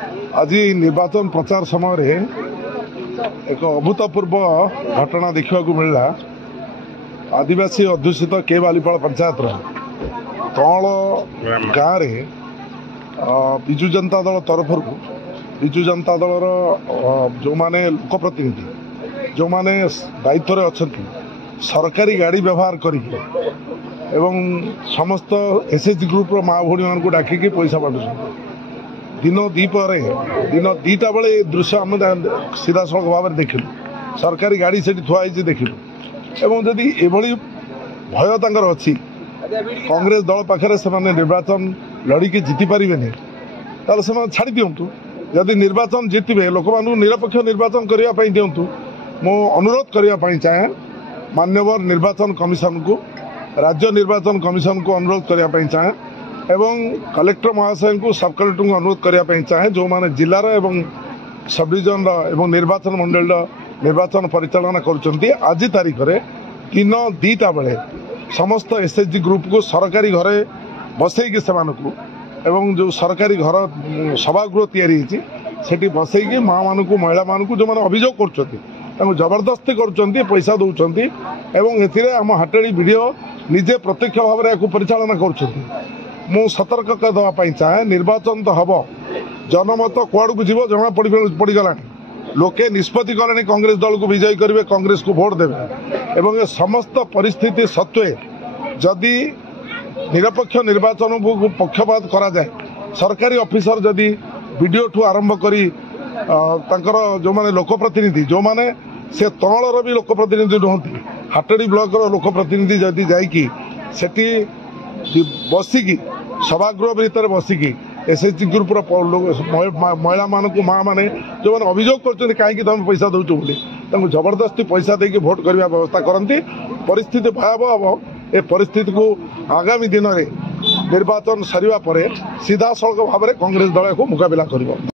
आज निर्वाचन प्रचार समय एक अभूतपूर्व घटना देखा मिलला। आदिवासी अध्युषित के बालीपाल पंचायत तौल गाँव में विजु जनता दल तरफ विजु जनता दल जो माने लोकप्रतिनिधि जो माने दायित्व अच्छा सरकारी गाड़ी व्यवहार कर समस्त एसएचजी ग्रुप माँ भौणी मान डाकिकी पैसा बांटुं दिन दिन दीटा बेले दृश्य आम सीधा सड़क भाव में देखिलु। सरकारी गाड़ी से थुआई देखिलु एवं जदि एभली भय तांकर अच्छी कांग्रेस दल पाखे से निर्वाचन लड़िकी जीति पारे ताल से छाड़ दिंतु। जदि निर्वाचन जीतबे लोक मानू निरपेक्ष निर्वाचन करने दिंतु। मु अनुरोध करने चाहे मान्यवर निर्वाचन कमिशन को राज्य निर्वाचन कमिशन को अनुरोध करने चाहे एवं कलेक्टर महाशय को सब कलेक्टर को अनुरोध करने चाहे जो माने जिलार एवं सब डिविजन एवं निर्वाचन मंडल निर्वाचन परिचालना करुँच आज तारीख में दिन दीटा बेले समस्त एसएचजी ग्रुप को सरकारी घरे बसईकी से एवं जो सरकारी घर सभागृह या बसईकी माँ मान को महिला मान को जो मैंने अभियोग कर जबरदस्ती कर पैसा दौरान एवं आम हाटेड़ी वीडियो निजे प्रत्यक्ष भाव में परिचालना कर मु सतर्क देवाई चाहे निर्वाचन तो हम जनमत कुआड़ को जीव जना पड़गला लोके निष्पत्ति कले कांग्रेस दल को विजयी करेंगे कांग्रेस को भोट देवे एवं ये समस्त परिस्थिति सत्वे जदि निरपेक्ष निर्वाचन को पक्षपात करा जाए सरकारी ऑफिसर जदि वीडियो ठू आरंभ करी जो माने लोकप्रतिनिधि जो माने से तौलर भी लोकप्रतिनिधि नुहति हाटेड़ी ब्लॉक लोकप्रतिनिधि जदि जाइकी सेठी बसिकी सभागृह भितर बसिकी एसएचजी ग्रुप महिला मान को माँ मैंने जो मैंने अभियोग कर कहीं तुम पैसा दौच बोली जबरदस्ती पैसा देके भोट करने व्यवस्था करती परिस्थिति भयावह हम ए परिस्थिति को आगामी दिन में निर्वाचन सरिवा परे सीधा सड़क भाव में कांग्रेस दल को मुकाबला कर।